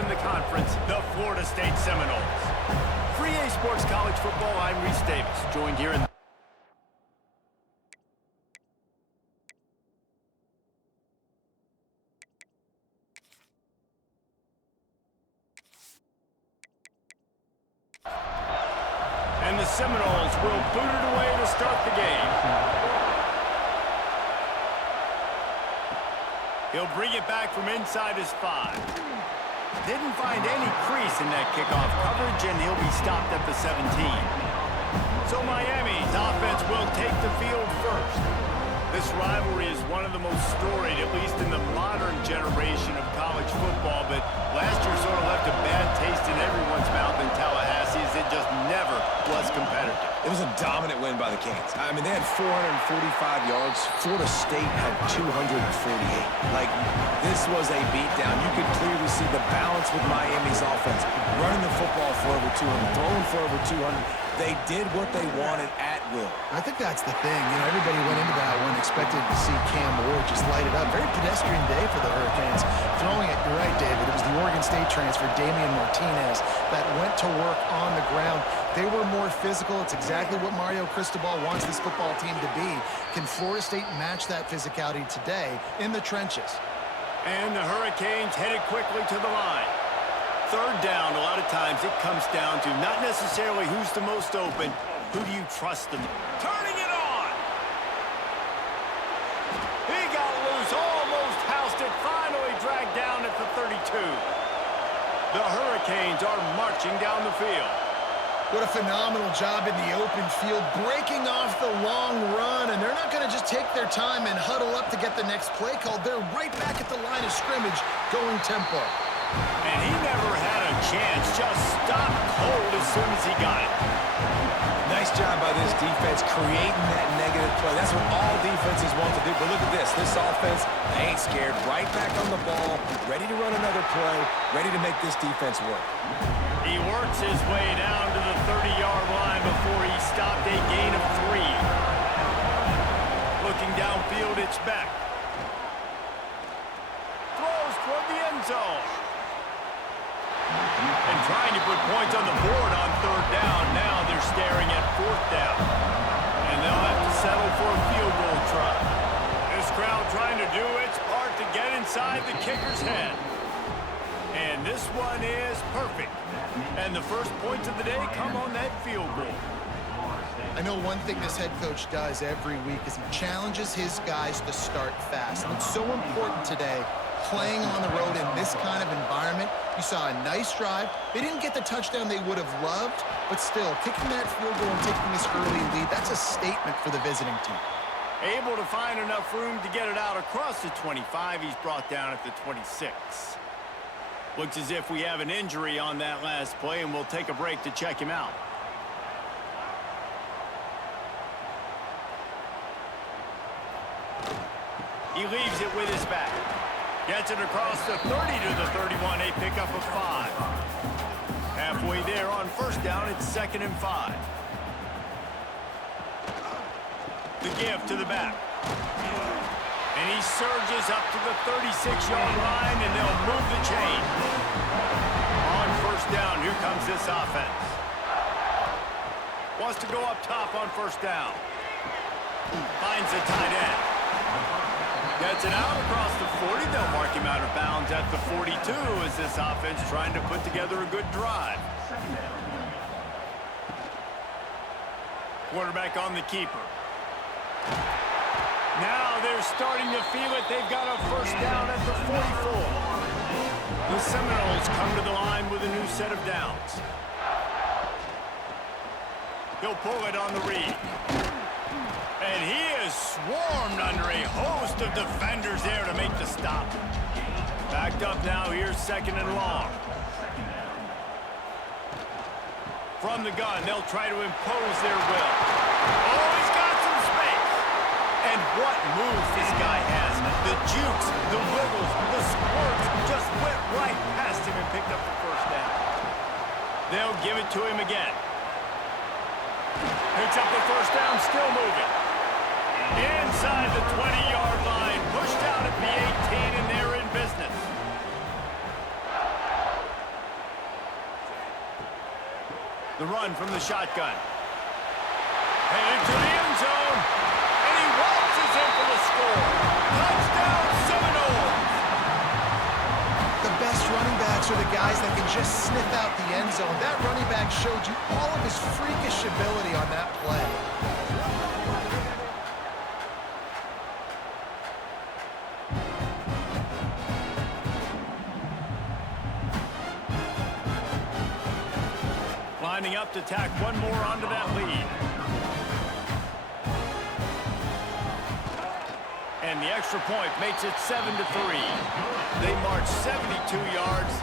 in the conference, the Florida State Seminoles. For EA Sports College Football, I'm Reese Davis, joined here in and the Seminoles will boot it away to start the game. He'll bring it back from inside his 5. Didn't find any crease in that kickoff coverage, and he'll be stopped at the 17. So Miami's offense will take the field first. This rivalry is one of the most storied, at least in the modern generation of college football, but last year sort of left a bad taste in everyone's mouth in Tallahassee as it just never was competitive. It was a dominant win by the Canes. I mean, they had 445 yards. Florida State had 248. Like, this was a beatdown. You could clearly see the balance with Miami's offense. Running the football for over 200, throwing for over 200. They did what they wanted at will. I think that's the thing. You know, everybody went into that one expected to see Cam Ward just light it up. Very pedestrian day for the Hurricanes. Throwing it, you're right, David. It was the Oregon State transfer, Damian Martinez, that went to work on the ground. They were more physical. It's exactly what Mario Cristobal wants this football team to be. Can Florida State match that physicality today in the trenches? And the Hurricanes headed quickly to the line. Third down, a lot of times it comes down to not necessarily who's the most open, who do you trust them? Turning it on! He got loose, almost housed it, finally dragged down at the 32. The Hurricanes are marching down the field. What a phenomenal job in the open field, breaking off the long run, and they're not going to just take their time and huddle up to get the next play called. They're right back at the line of scrimmage, going tempo. And he never had a chance, just stopped cold as soon as he got it. Nice job by this defense creating that negative play. That's what all defenses want to do. But look at this. This offense, they ain't scared. Right back on the ball, ready to run another play, ready to make this defense work. He works his way down to the 30-yard line before he stopped a gain of 3. Looking downfield, it's Beck. Throws toward the end zone. And trying to put points on the board on third down. Now they're staring at fourth down. And they'll have to settle for a field goal try. This crowd trying to do its part to get inside the kicker's head. And this one is perfect. And the first points of the day come on that field goal. I know one thing this head coach does every week is he challenges his guys to start fast. And it's so important today, playing on the road in this kind of environment. You saw a nice drive. They didn't get the touchdown they would have loved, but still, kicking that field goal and taking this early lead, that's a statement for the visiting team. Able to find enough room to get it out across the 25. He's brought down at the 26. Looks as if we have an injury on that last play, and we'll take a break to check him out. He leaves it with his back. Gets it across the 30 to the 31, a pickup of 5. Halfway there on first down, it's 2nd and 5. The give to the back. And he surges up to the 36-yard line, and they'll move the chain. On first down, here comes this offense. Wants to go up top on first down. Finds the tight end. Gets it out across the 40. They'll mark him out of bounds at the 42 as this offense trying to put together a good drive. Quarterback on the keeper. Now they're starting to feel it. They've got a first down at the 44. The Seminoles come to the line with a new set of downs. He'll pull it on the read. And he is swarmed under a host of defenders there to make the stop. Backed up now, here's 2nd and long. From the gun, they'll try to impose their will. Oh, he's got some space. And what moves this guy has. The jukes, the wiggles, the squirts just went right past him and picked up the first down. They'll give it to him again. Picks up the first down, still moving. Inside the 20-yard line, pushed out at the 18, and they're in business. The run from the shotgun. Headed to the end zone. And he waltzes in for the score. Touchdown, Seminoles! The best running backs are the guys that can just sniff out the end zone. That running back showed you all of his freakish ability on that play. Lining up to tack one more onto that lead. And the extra point makes it 7-3. They march 72 yards.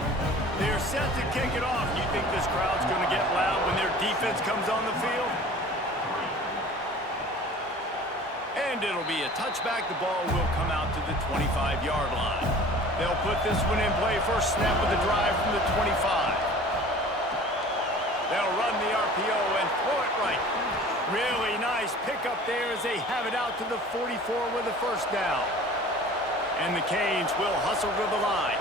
They're set to kick it off. You think this crowd's going to get loud when their defense comes on the field? And it'll be a touchback. The ball will come out to the 25-yard line. They'll put this one in play. First snap of the drive from the 25. They'll run the RPO and throw it right. Really nice pickup there as they have it out to the 44 with a first down. And the Canes will hustle to the line.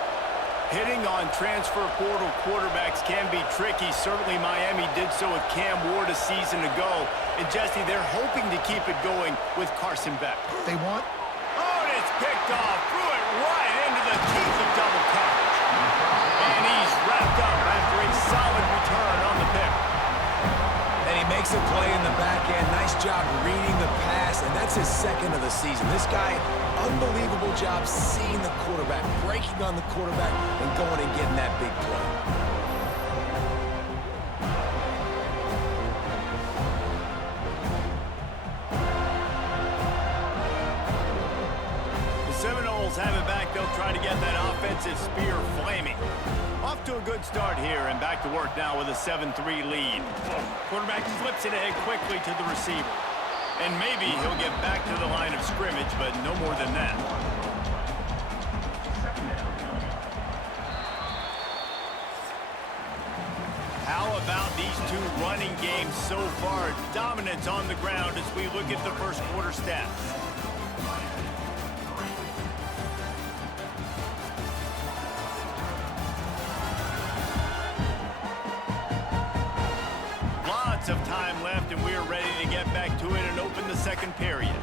Hitting on transfer portal quarterbacks can be tricky. Certainly Miami did so with Cam Ward a season ago. And Jesse, they're hoping to keep it going with Carson Beck. They want... Oh, and it's picked off. Threw it right into the teeth of double coverage. And he's wrapped up after a solid return on the pick. And he makes a play in the back end. Nice job reading the pass, and that's his second of the season. This guy, unbelievable job seeing the quarterback, breaking on the quarterback, and going and getting that big play. The Seminoles have it back. They'll try to get that offensive spear flaming. Off to a good start here, and back to work now with a 7-3 lead. Quarterback flips it ahead quickly to the receiver. And maybe he'll get back to the line of scrimmage, but no more than that. How about these two running games so far? Dominance on the ground as we look at the first quarter stats. Of time left, and we're ready to get back to it and open the second period.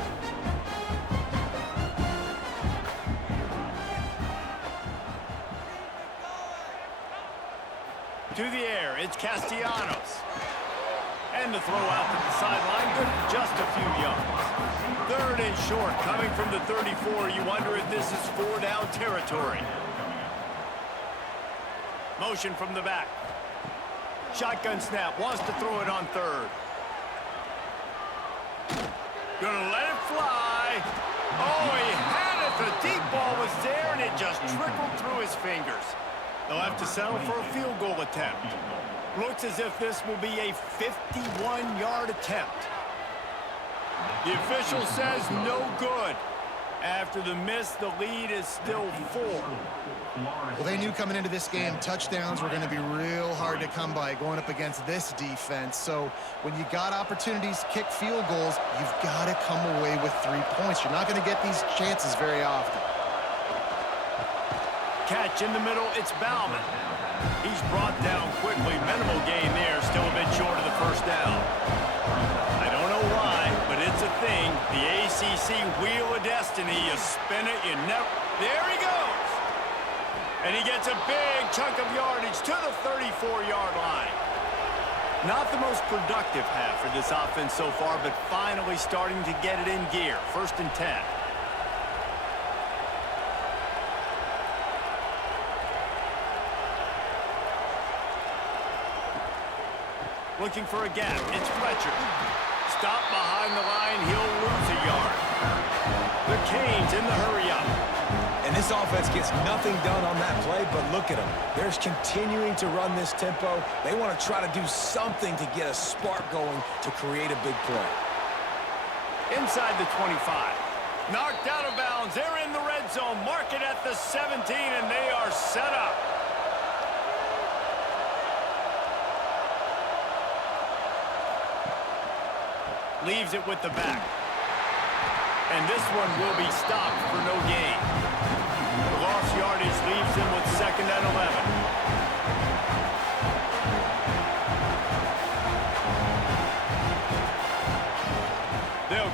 To the air, it's Castellanos. And the throw out to the sideline, good for just a few yards. Third and short, coming from the 34. You wonder if this is four-down territory. Motion from the back. Shotgun snap, wants to throw it on third. Gonna let it fly. Oh, he had it. The deep ball was there, and it just trickled through his fingers. They'll have to settle for a field goal attempt. Looks as if this will be a 51-yard attempt. The official says no good. After the miss, the lead is still 4. Well, they knew coming into this game, touchdowns were going to be real hard to come by going up against this defense. So when you got opportunities to kick field goals, you've got to come away with 3 points. You're not going to get these chances very often. Catch in the middle, it's Bauman. He's brought down quickly. Minimal gain there, still a bit short of the first down. I don't know why, but it's a thing. The ACC wheel of destiny. You spin it, you never... There he goes! And he gets a big chunk of yardage to the 34-yard line. Not the most productive half for this offense so far, but finally starting to get it in gear. 1st and 10. Looking for a gap. It's Fletcher. Stop behind the line. He'll lose a yard. The Canes in the hurry-up. And this offense gets nothing done on that play, but look at them. They're continuing to run this tempo. They want to try to do something to get a spark going to create a big play. Inside the 25. Knocked out of bounds. They're in the red zone. Mark it at the 17, and they are set up. Leaves it with the back. And this one will be stopped for no gain. The lost yardage leaves them with 2nd and 11.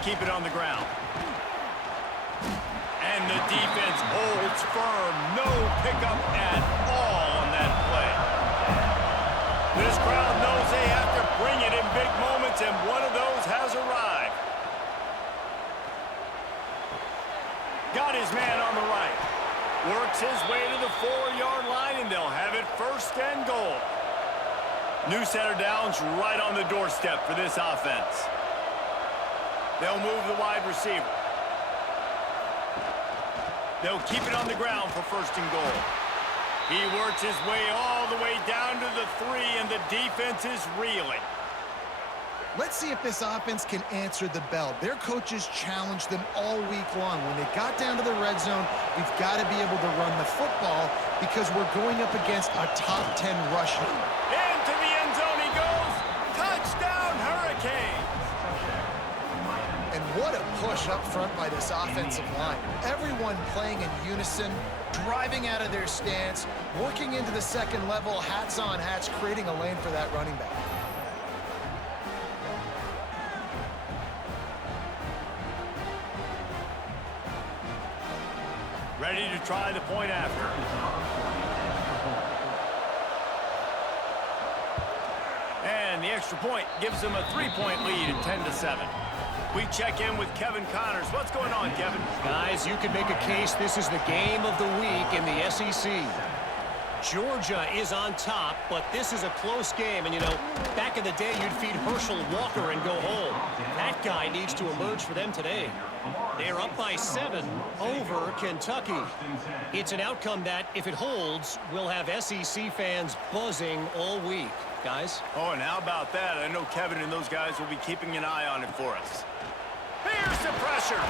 keep it on the ground. And the defense holds firm. No pickup at all on that play. This crowd knows they have to bring it in big moments, and one of those has arrived. Got his man on the right. Works his way to the 4-yard line, and they'll have it 1st and goal. New center downs right on the doorstep for this offense. They'll move the wide receiver. They'll keep it on the ground for 1st and goal. He works his way all the way down to the 3, and the defense is reeling. Let's see if this offense can answer the bell. Their coaches challenged them all week long. When they got down to the red zone, we've got to be able to run the football because we're going up against a top 10 rusher. Into the end zone he goes. Touchdown, Hurricanes. And what a push up front by this offensive line. Everyone playing in unison, driving out of their stance, working into the second level, hats on hats, creating a lane for that running back. Ready to try the point after. And the extra point gives them a 3-point lead at 10-7. We check in with Kevin Connors. What's going on, Kevin? Guys, you could make a case this is the game of the week in the SEC. Georgia is on top, but this is a close game. And, you know, back in the day, you'd feed Herschel Walker and go home. That guy needs to emerge for them today. They're up by 7 over Kentucky. It's an outcome that, if it holds, will have SEC fans buzzing all week. Guys? Oh, and how about that? I know Kevin and those guys will be keeping an eye on it for us. Here's the pressure.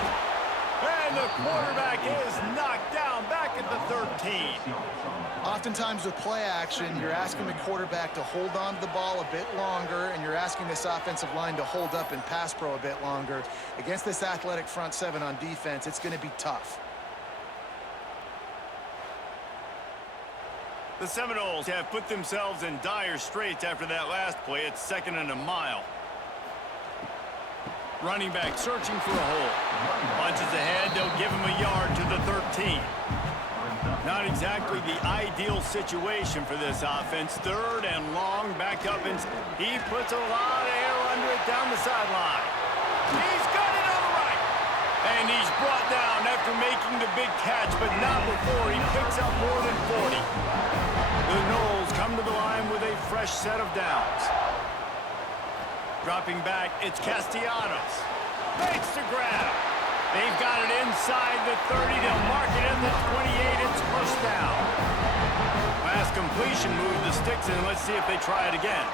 And the quarterback is knocked down back at the 13. Oftentimes with play action, you're asking the quarterback to hold on to the ball a bit longer, and you're asking this offensive line to hold up in pass pro a bit longer. Against this athletic front 7 on defense, it's going to be tough. The Seminoles have put themselves in dire straits after that last play. It's 2nd and a mile. Running back searching for a hole. Punches ahead, they'll give him a yard to the 13. Not exactly the ideal situation for this offense. 3rd and long, back up, and he puts a lot of air under it down the sideline. He's got it on the right. And he's brought down after making the big catch, but not before he picks up more than 40. The Noles come to the line with a fresh set of downs. Dropping back, it's Castellanos. Makes the grab. They've got it inside the 30. They'll mark it at the 28. It's 1st down. Last completion moved the sticks in. Let's see if they try it again.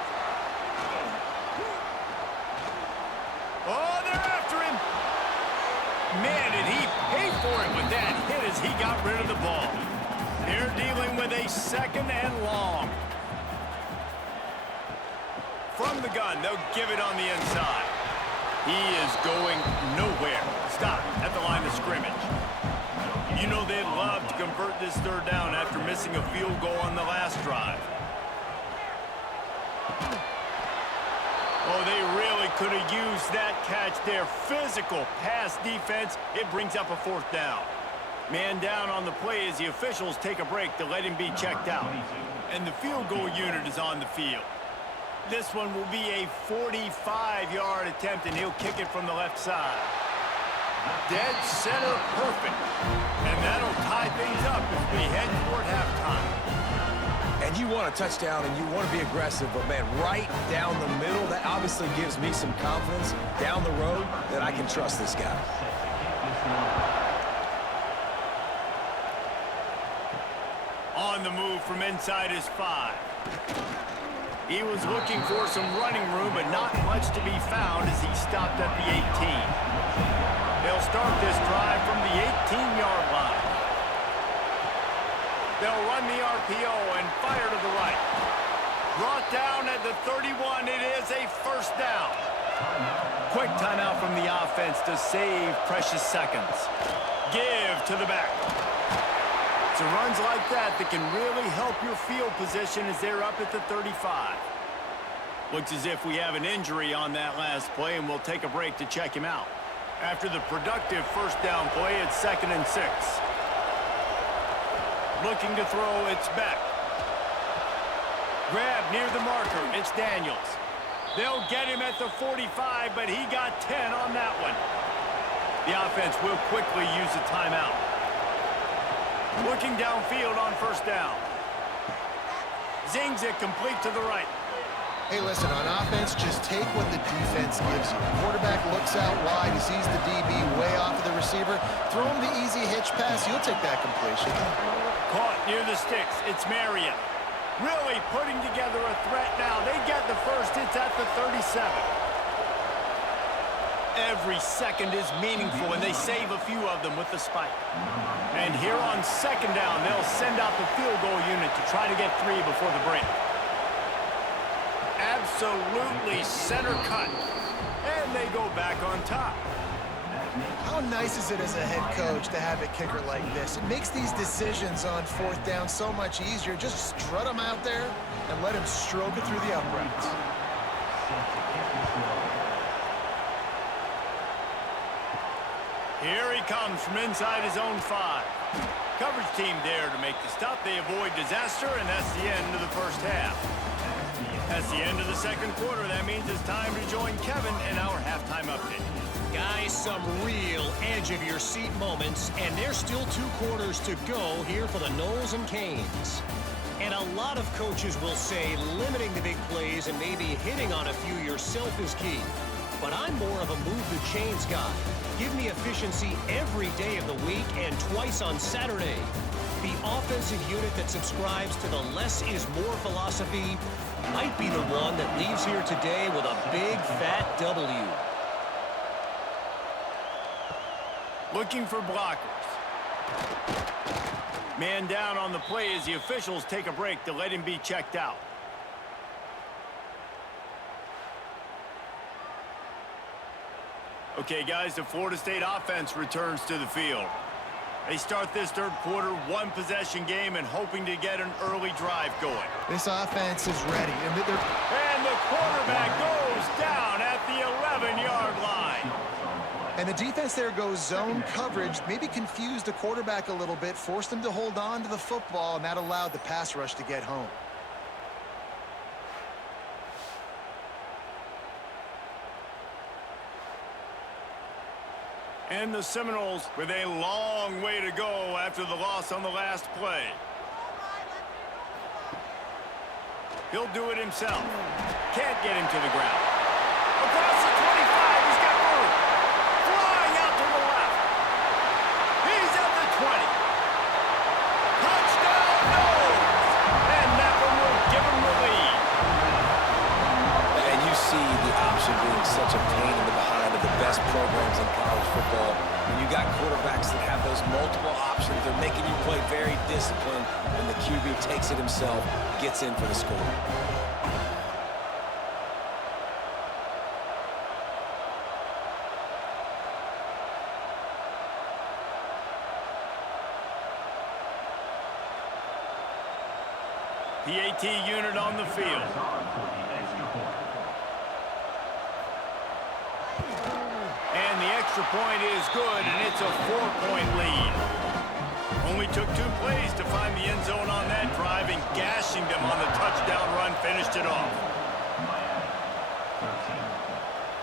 Oh, they're after him. Man, did he pay for it with that hit as he got rid of the ball. They're dealing with a 2nd and long. From the gun, they'll give it on the inside. He is going nowhere. Stop at the line of scrimmage. You know they'd love to convert this 3rd down after missing a field goal on the last drive. Oh, they really could have used that catch there. Physical pass defense. It brings up a 4th down. Man down on the play as the officials take a break to let him be checked out. And the field goal unit is on the field. This one will be a 45-yard attempt, and he'll kick it from the left side. Dead center perfect. And that'll tie things up as we head toward halftime. And you want a touchdown, and you want to be aggressive, but, man, right down the middle, that obviously gives me some confidence down the road that I can trust this guy. On the move from inside his 5. He was looking for some running room, but not much to be found as he stopped at the 18. They'll start this drive from the 18-yard line. They'll run the RPO and fire to the right. Brought down at the 31. It is a 1st down. Quick timeout from the offense to save precious seconds. Give to the back. It's runs like that can really help your field position as they're up at the 35. Looks as if we have an injury on that last play, and we'll take a break to check him out. After the productive first down play, it's 2nd and 6. Looking to throw, it's Beck. Grab near the marker, it's Daniels. They'll get him at the 45, but he got 10 on that one. The offense will quickly use a timeout. Looking downfield on first down. Zings it complete to the right. Hey, listen, on offense, just take what the defense gives you. Quarterback looks out wide. He sees the DB way off of the receiver. Throw him the easy hitch pass. You'll take that completion. Caught near the sticks. It's Marion. Really putting together a threat now. They get the first. It's at the 37. Every second is meaningful, and they save a few of them with the spike. And here on 2nd down, they'll send out the field goal unit to try to get 3 before the break. Absolutely center cut. And they go back on top. How nice is it as a head coach to have a kicker like this? It makes these decisions on 4th down so much easier. Just strut him out there and let him stroke it through the uprights. Here he comes from inside his own 5. Coverage team there to make the stop. They avoid disaster, and that's the end of the first half. That's the end of the 2nd quarter. That means it's time to join Kevin in our halftime update. Guys, some real edge-of-your-seat moments, and there's still 2 quarters to go here for the Noles and Canes. And a lot of coaches will say limiting the big plays and maybe hitting on a few yourself is key. But I'm more of a move-the-chains guy. Give me efficiency every day of the week and twice on Saturday. The offensive unit that subscribes to the less is more philosophy might be the one that leaves here today with a big, fat W. Looking for blockers. Man down on the play as the officials take a break to let him be checked out. Okay, guys, the Florida State offense returns to the field. They start this 3rd quarter, 1-possession game, and hoping to get an early drive going. This offense is ready. And the quarterback goes down at the 11-yard line. And the defense there goes zone coverage, maybe confused the quarterback a little bit, forced him to hold on to the football, and that allowed the pass rush to get home. And the Seminoles with a long way to go after the loss on the last play. He'll do it himself. Can't get him to the ground. Across the 25, he's got room. Flying out to the left. He's at the 20. Touchdown, Noles! And that one will give him the lead. And you see the option being such a pain in the behind of the best programs in college football. When you got quarterbacks that have those multiple options, they're making you play very disciplined, and the QB takes it himself, gets in for the score. PAT unit on the field. And the extra point is good, and it's a 4-point lead. Only took 2 plays to find the end zone on that drive, and gashing them on the touchdown run finished it off.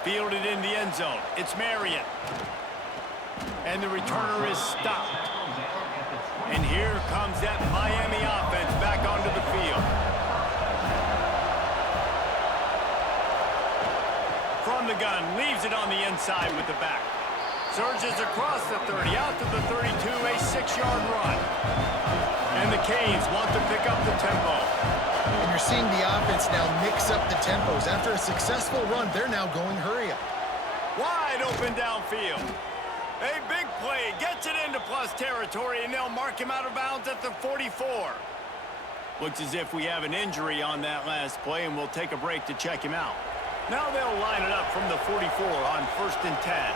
Fielded in the end zone. It's Marion. And the returner is stopped. And here comes that Miami offense back onto the field. From the gun, leaves it on the inside with the back. Surges across the 30, out to the 32, a 6-yard run. And the Canes want to pick up the tempo. And you're seeing the offense now mix up the tempos. After a successful run, they're now going hurry up. Wide open downfield. A big play, gets it into plus territory, and they'll mark him out of bounds at the 44. Looks as if we have an injury on that last play, and we'll take a break to check him out. Now they'll line it up from the 44 on 1st and 10.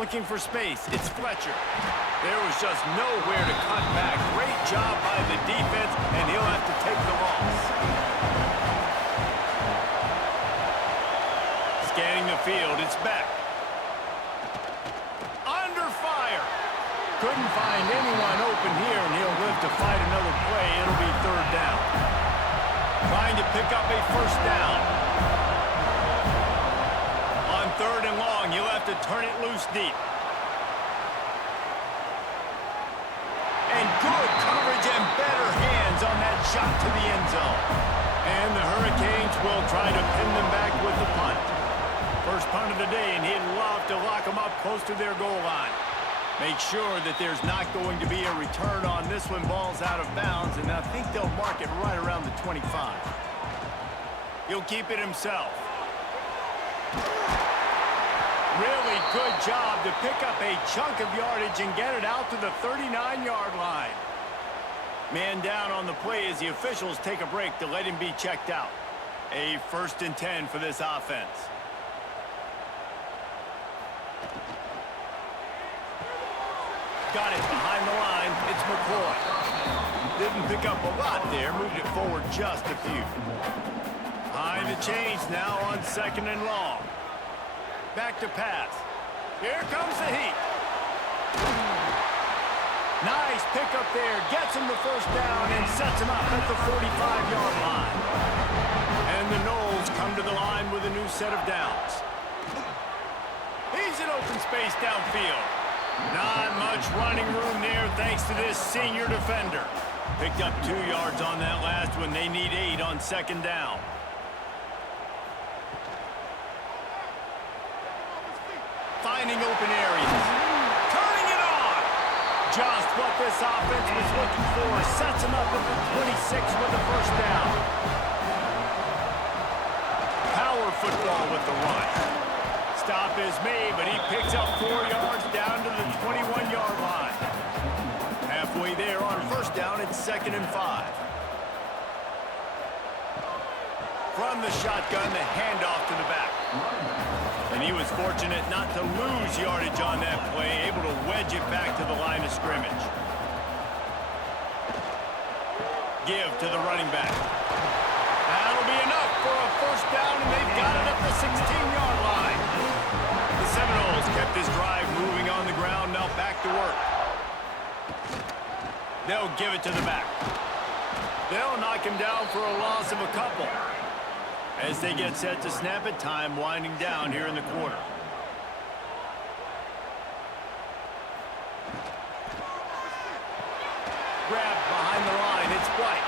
Looking for space, it's Fletcher. There was just nowhere to cut back. Great job by the defense, and he'll have to take the loss. Scanning the field, it's Beck. Under fire. Couldn't find anyone open here, and he'll live to fight another play. It'll be third down. Trying to pick up a first down. On third and long, he'll have to turn it loose deep. And good coverage and better hands on that shot to the end zone. And the Hurricanes will try to pin them back with the punt. First punt of the day, and he'd love to lock them up close to their goal line. Make sure that there's not going to be a return on this one. Ball's out of bounds, and I think they'll mark it right around the 25. He'll keep it himself. Really good job to pick up a chunk of yardage and get it out to the 39-yard line. Man down on the play as the officials take a break to let him be checked out. A 1st and 10 for this offense. Got it behind the line. It's McCoy. Didn't pick up a lot there. Moved it forward just a few. Behind the chains now on 2nd and long. Back to pass. Here comes the heat. Nice pickup there. Gets him the first down and sets him up at the 45-yard line. And the Noles come to the line with a new set of downs. He's in open space downfield. Not much running room there thanks to this senior defender. Picked up 2 yards on that last one. They need 8 on 2nd down. Finding open areas. Turning it on. Just what this offense was looking for. Sets him up at the 26 with the first down. Power football with the run. Stop is made, but he picks up 4 yards down to the 21-yard line. Halfway there on first down, it's 2nd and 5. From the shotgun, the handoff to the back. And he was fortunate not to lose yardage on that play, able to wedge it back to the line of scrimmage. Give to the running back. That'll be enough for a first down, and they've got it at the 16-yard line. The Seminoles kept this drive moving on the ground, now back to work. They'll give it to the back. They'll knock him down for a loss of a couple. As they get set to snap it, time winding down here in the quarter. Grabbed behind the line, it's White.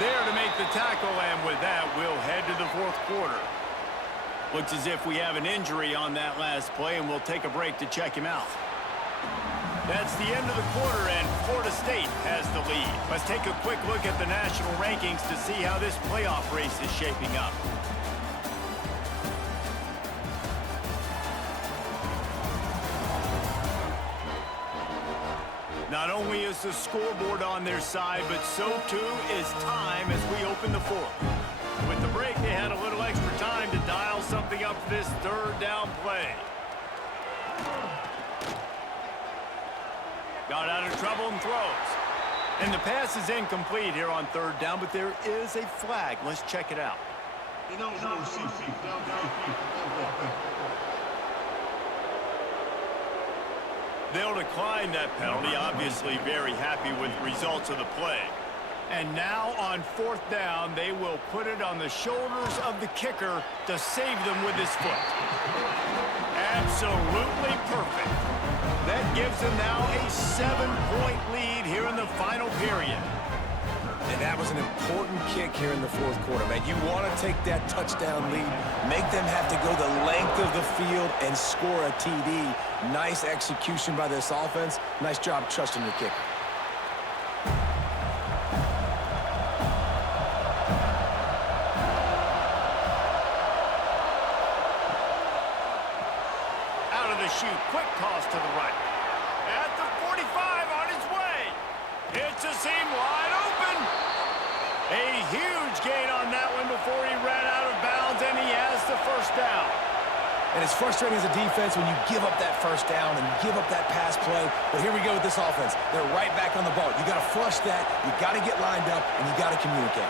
There to make the tackle, and with that, we'll head to the 4th quarter. Looks as if we have an injury on that last play, and we'll take a break to check him out. That's the end of the quarter, and Florida State has the lead. Let's take a quick look at the national rankings to see how this playoff race is shaping up. Not only is the scoreboard on their side, but so too is time as we open the 4th. With the break, they had a little extra time to dial something up for this 3rd down play. Got out of trouble and throws. And the pass is incomplete here on 3rd down, but there is a flag. Let's check it out. They'll decline that penalty, obviously very happy with the results of the play. And now on 4th down, they will put it on the shoulders of the kicker to save them with his foot. Absolutely perfect. That gives them now a 7-point lead here in the final period. And that was an important kick here in the 4th quarter, man. You want to take that touchdown lead, make them have to go the length of the field and score a TD. Nice execution by this offense. Nice job trusting your kicker. Out of the chute, quick toss to the right. At the 45 on his way. It's a seam wide open. A huge gain on that one before he ran out of bounds, and he has the first down. And it's frustrating as a defense when you give up that first down and give up that pass play. But here we go with this offense. They're right back on the ball. You got to flush that. You got to get lined up, and you got to communicate.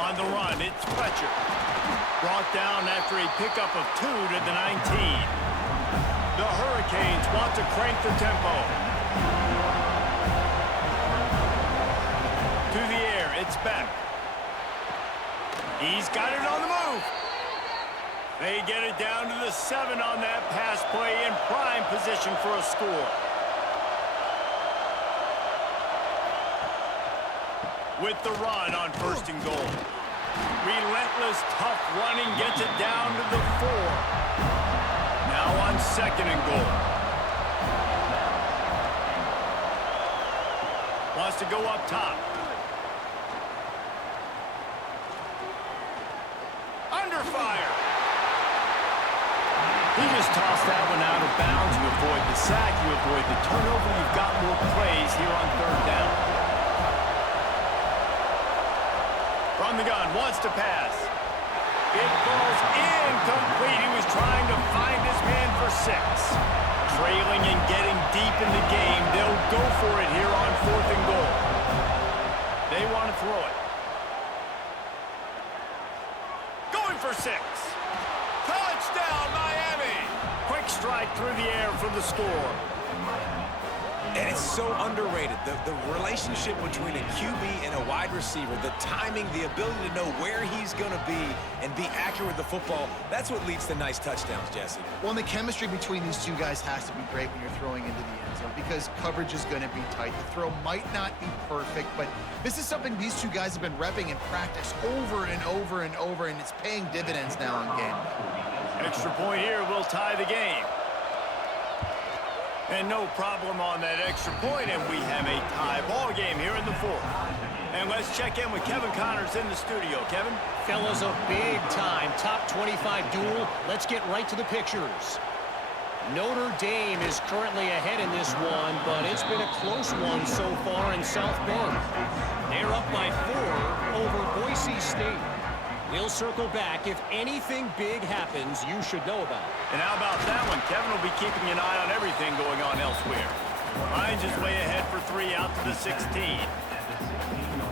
On the run, it's Fletcher. Brought down after a pickup of 2 to the 19. The Hurricanes want to crank the tempo. To the air, it's Beck. He's got it on the move. They get it down to the 7 on that pass play in prime position for a score. With the run on 1st and goal. Relentless, tough running gets it down to the 4. Now on 2nd and goal. Wants to go up top. Under fire. He just tossed that one out of bounds. You avoid the sack, you avoid the turnover. You've got more plays here on 3rd down. From the gun, wants to pass. It falls incomplete. He was trying to find his man for 6. Trailing and getting deep in the game. They'll go for it here on 4th and goal. They want to throw it. Going for 6. Touchdown, Miami! Quick strike through the air for the score. And it's so underrated. The relationship between a QB and a wide receiver, the timing, the ability to know where he's going to be and be accurate with the football, that's what leads to nice touchdowns, Jesse. Well, and the chemistry between these two guys has to be great when you're throwing into the end zone because coverage is going to be tight. The throw might not be perfect, but this is something these two guys have been repping in practice over and over and over, and it's paying dividends now in game. Extra point here will tie the game. And no problem on that extra point, and we have a tie ball game here in the 4th. And let's check in with Kevin Connors in the studio. Kevin? Fellas, a big-time top 25 duel. Let's get right to the pictures. Notre Dame is currently ahead in this one, but it's been a close one so far in South Bend. They're up by 4 over Boise State. We'll circle back. If anything big happens, you should know about it. And how about that one? Kevin will be keeping an eye on everything going on elsewhere. Finds his way ahead for 3 out to the 16.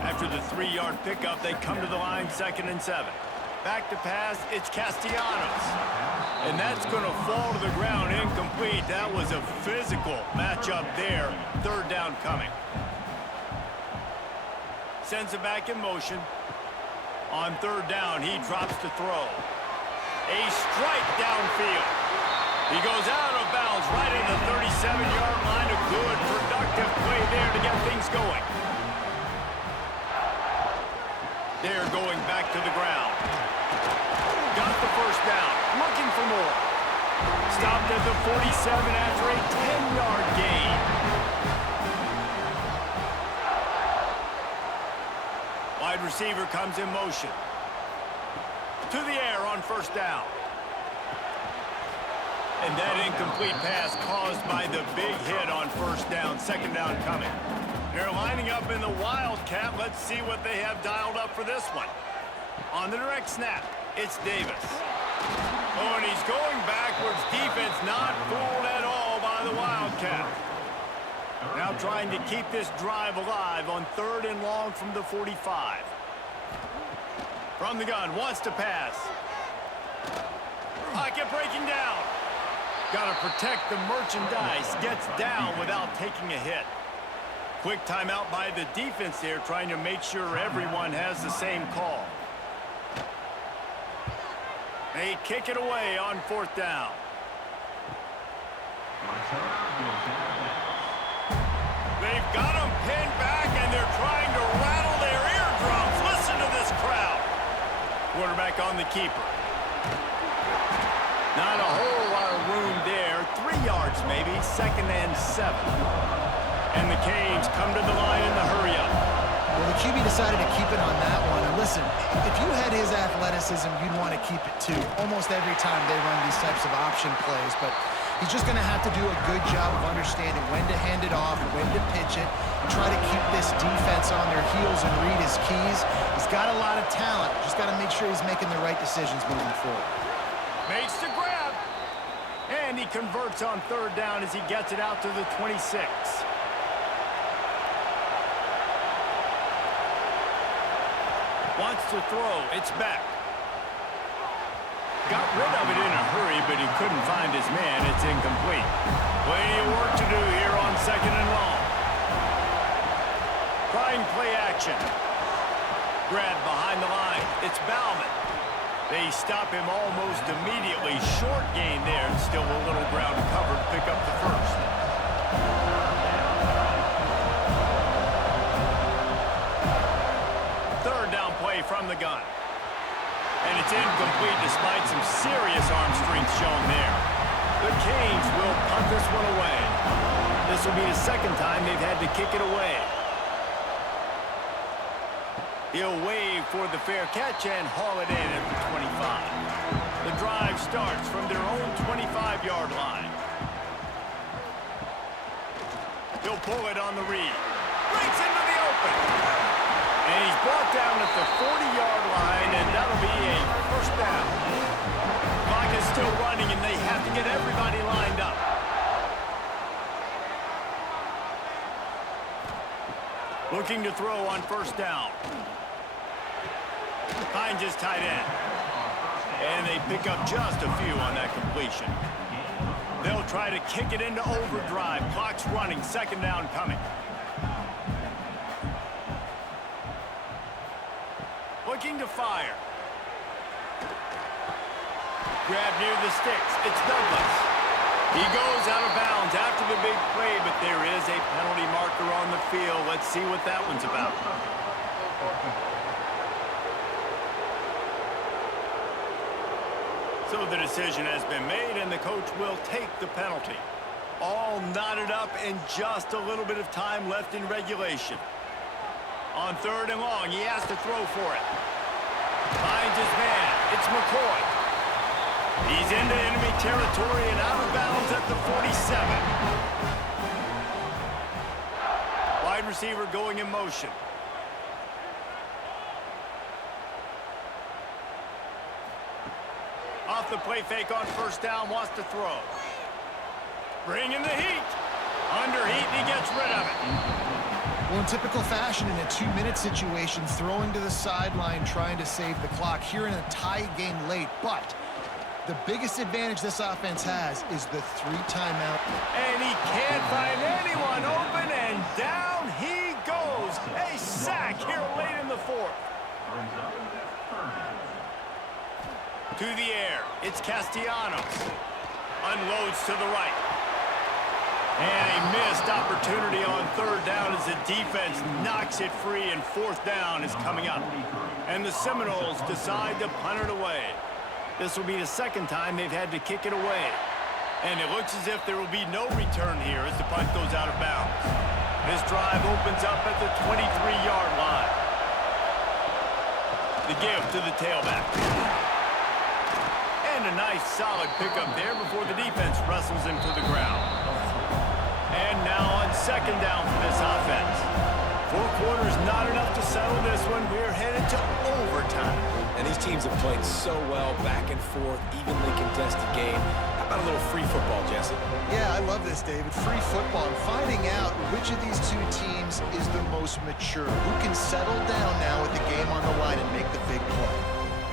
After the 3-yard pickup, they come to the line 2nd and 7. Back to pass, it's Castellanos. And that's going to fall to the ground incomplete. That was a physical matchup there. 3rd down coming. Sends it back in motion. On 3rd down, he drops to throw. A strike downfield. He goes out of bounds right in the 37-yard line. A good, productive play there to get things going. They're going back to the ground. Got the 1st down. Looking for more. Stopped at the 47 after a 10-yard gain. Wide receiver comes in motion. To the air on 1st down. And that incomplete pass caused by the big hit on 1st down. 2nd down coming. They're lining up in the Wildcat. Let's see what they have dialed up for this one. On the direct snap, it's Davis. Oh, and he's going backwards. Defense not fooled at all by the Wildcat. Now trying to keep this drive alive on 3rd and long from the 45. From the gun, wants to pass. Pocket breaking down. Got to protect the merchandise. Gets down without taking a hit. Quick timeout by the defense here, trying to make sure everyone has the same call. They kick it away on 4th down. They've got them pinned back, and they're trying to rattle their eardrums. Listen to this crowd. Quarterback on the keeper. Not a whole lot of room there. 3 yards maybe, 2nd and 7. And the Canes come to the line in the hurry-up. Well, the QB decided to keep it on that one. And listen, if you had his athleticism, you'd want to keep it too. Almost every time they run these types of option plays, but he's just going to have to do a good job of understanding when to hand it off, when to pitch it, and try to keep this defense on their heels and read his keys. He's got a lot of talent. Just got to make sure he's making the right decisions moving forward. Makes the grab. And he converts on 3rd down as he gets it out to the 26. Wants to throw. It's back. Got rid of it in a hurry, but he couldn't find his man. It's incomplete. Plenty of work to do here on 2nd and long. Trying play action. Grab behind the line. It's Bauman. They stop him almost immediately. Short gain there, and still a little ground covered. Pick up the first. Third down play from the gun. And it's incomplete despite some serious arm strength shown there. The Canes will punt this one away. This will be the second time they've had to kick it away. He'll wave for the fair catch and haul it in at the 25. The drive starts from their own 25-yard line. He'll pull it on the read. Breaks into the open. And he's brought down at the 40-yard line, and that'll be a first down. Clock is still running, and they have to get everybody lined up. Looking to throw on first down. Finds his tight end. And they pick up just a few on that completion. They'll try to kick it into overdrive. Clock's running. 2nd down coming. Looking to fire. Grab near the sticks. It's Douglas. He goes out of bounds after the big play, but there is a penalty marker on the field. Let's see what that one's about. So the decision has been made, and the coach will take the penalty. All knotted up and just a little bit of time left in regulation. On 3rd and long, he has to throw for it. Finds his man. It's McCoy. He's into enemy territory and out of bounds at the 47. Wide receiver going in motion. Off the play fake on first down, wants to throw. Bringing the heat. Under heat, and he gets rid of it. Well, in typical fashion, in a 2-minute situation, throwing to the sideline, trying to save the clock here in a tie game late. But the biggest advantage this offense has is the 3 timeout. And he can't find anyone open, and down he goes. A sack here late in the 4th. To the air, it's Castellanos. Unloads to the right. And a missed opportunity on 3rd down as the defense knocks it free, and 4th down is coming up. And the Seminoles decide to punt it away. This will be the 2nd time they've had to kick it away. And it looks as if there will be no return here as the punt goes out of bounds. This drive opens up at the 23-yard line. The give to the tailback. And a nice solid pickup there before the defense wrestles him to the ground. And now on 2nd down for this offense. 4 quarters not enough to settle this one. We're headed to overtime. And these teams have played so well, back and forth, evenly contested game. How about a little free football, Jesse? Yeah, I love this, David. Free football. And finding out which of these 2 teams is the most mature. Who can settle down now with the game on the line and make the big play.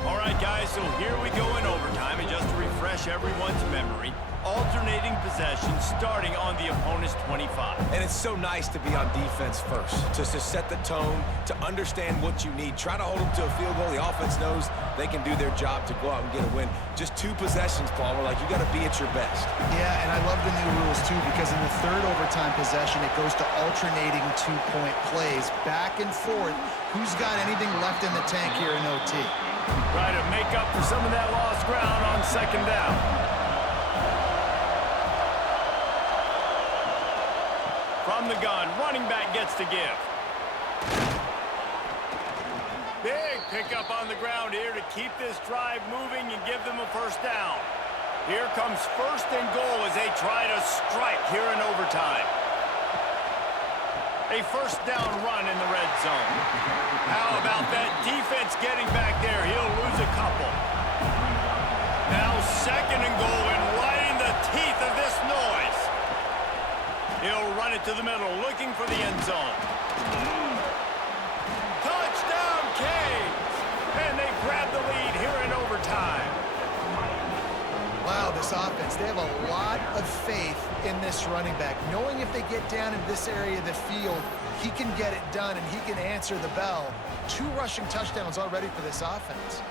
All right, guys, so here we go in overtime. And just to refresh everyone's memory, alternating possession starting on the opponent's 25. And it's so nice to be on defense first, to set the tone, to understand what you need. Try to hold them to a field goal. The offense knows they can do their job to go out and get a win. Just 2 possessions, Paul. We're like, you got to be at your best. Yeah, and I love the new rules, too, because in the 3rd overtime possession, it goes to alternating 2-point plays, back and forth. Who's got anything left in the tank here in OT? Try to make up for some of that lost ground on 2nd down. From the gun, running back gets to give. Big pickup on the ground here to keep this drive moving and give them a first down. Here comes 1st and goal as they try to strike here in overtime. A first down run in the red zone. How about that defense getting back there? He'll lose a couple. Now 2nd and goal, and right in the teeth of this noise. He'll run it to the middle, looking for the end zone. Touchdown, Canes! And they grab the lead here in overtime. Wow, this offense, they have a lot of faith in this running back, knowing if they get down in this area of the field, he can get it done and he can answer the bell. 2 rushing touchdowns already for this offense.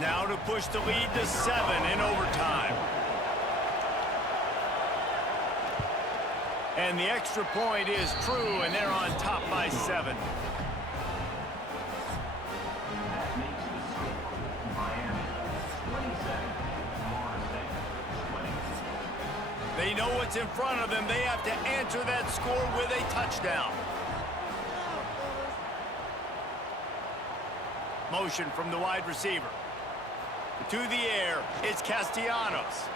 Now to push the lead to 7 in overtime. And the extra point is true, and they're on top by 7. They know what's in front of them. They have to answer that score with a touchdown. Motion from the wide receiver. To the air, it's Castellanos.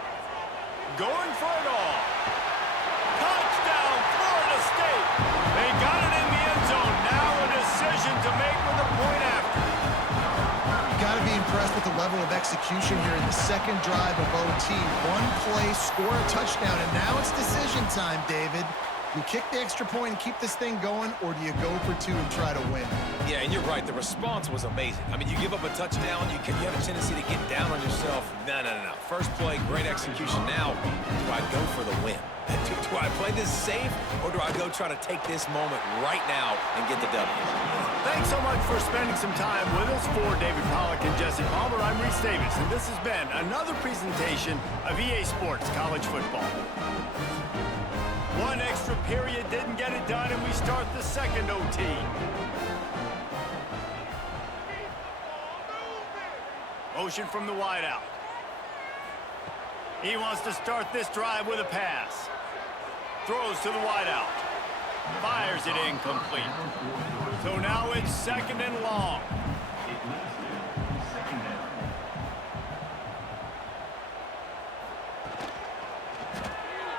Going for it all. Touchdown, Florida State. They got it in the end zone. Now a decision to make with a point after. You got to be impressed with the level of execution here in the second drive of OT. 1 play, score a touchdown, and now it's decision time, David. You kick the extra point and keep this thing going, or do you go for 2 and try to win? Yeah, and you're right. The response was amazing. I mean, you give up a touchdown, you have a tendency to get down on yourself. No. First play, great execution. Now, do I go for the win? Do I play this safe, or do I go try to take this moment right now and get the W? Thanks so much for spending some time with us. For David Pollack and Jesse Palmer, I'm Reese Davis, and this has been another presentation of EA Sports College Football. 1 extra period didn't get it done, and we start the second OT. Motion from the wideout. He wants to start this drive with a pass. Throws to the wideout. Fires it incomplete. So now it's 2nd and long.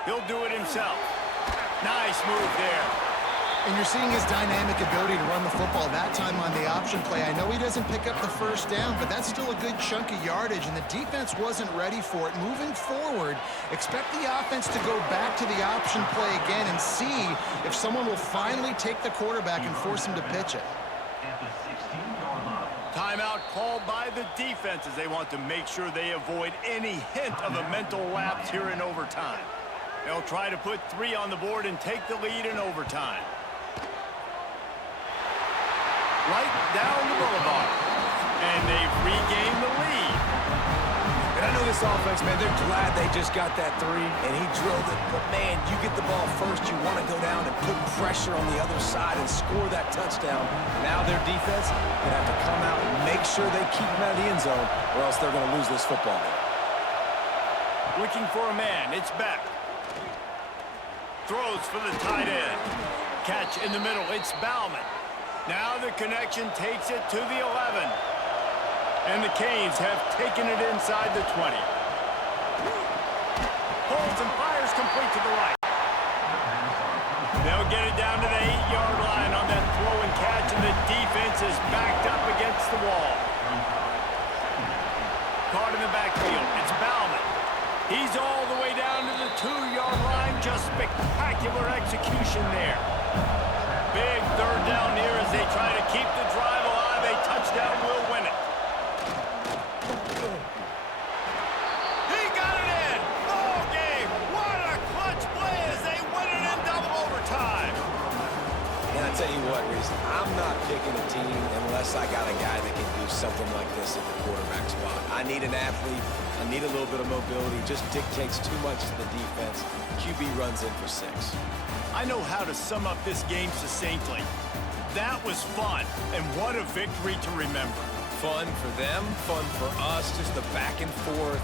He'll do it himself. Nice move there. And you're seeing his dynamic ability to run the football, that time on the option play. I know he doesn't pick up the first down, but that's still a good chunk of yardage, and the defense wasn't ready for it. Moving forward, expect the offense to go back to the option play again and see if someone will finally take the quarterback and force him to pitch it. Timeout called by the defense as they want to make sure they avoid any hint of a mental lapse here in overtime. They'll try to put 3 on the board and take the lead in overtime. Right down the boulevard. And they've regained the lead. And I know this offense, man, they're glad they just got that 3, and he drilled it. But, man, you get the ball first, you want to go down and put pressure on the other side and score that touchdown. Now their defense going to have to come out and make sure they keep him out of the end zone, or else they're going to lose this football game. Looking for a man. It's Beck. Throws for the tight end. Catch in the middle. It's Bauman. Now the connection takes it to the 11. And the Canes have taken it inside the 20. Holds and fires complete to the right. They'll get it down to the 8-yard line on that throw and catch, and the defense is backed up against the wall. Caught in the backfield. It's Bauman. He's all the way down to the 2-yard line. Just spectacular execution there. Big 3rd down here as they try to keep the drive alive. A touchdown will win it. He got it in. Ball game. What a clutch play as they win it in double overtime. And I tell you what, Reese, I'm not picking a team unless I got a guy that can do something like this at the quarterback spot. I need an athlete. I need a little bit of mobility. Just dictates too much to the defense. QB runs in for 6. I know how to sum up this game succinctly. That was fun, and what a victory to remember. Fun for them, fun for us, just the back and forth,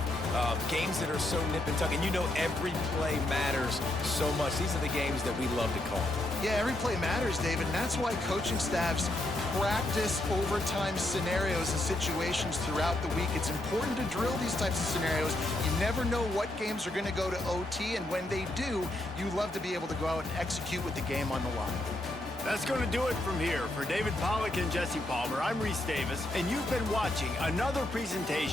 games that are so nip and tuck. And you know every play matters so much. These are the games that we love to call. Yeah, every play matters, David, and that's why coaching staffs practice overtime scenarios and situations throughout the week. It's important to drill these types of scenarios. You never know what games are going to go to OT, and when they do, you love to be able to go out and execute with the game on the line. That's going to do it from here. For David Pollack and Jesse Palmer, I'm Reese Davis, and you've been watching another presentation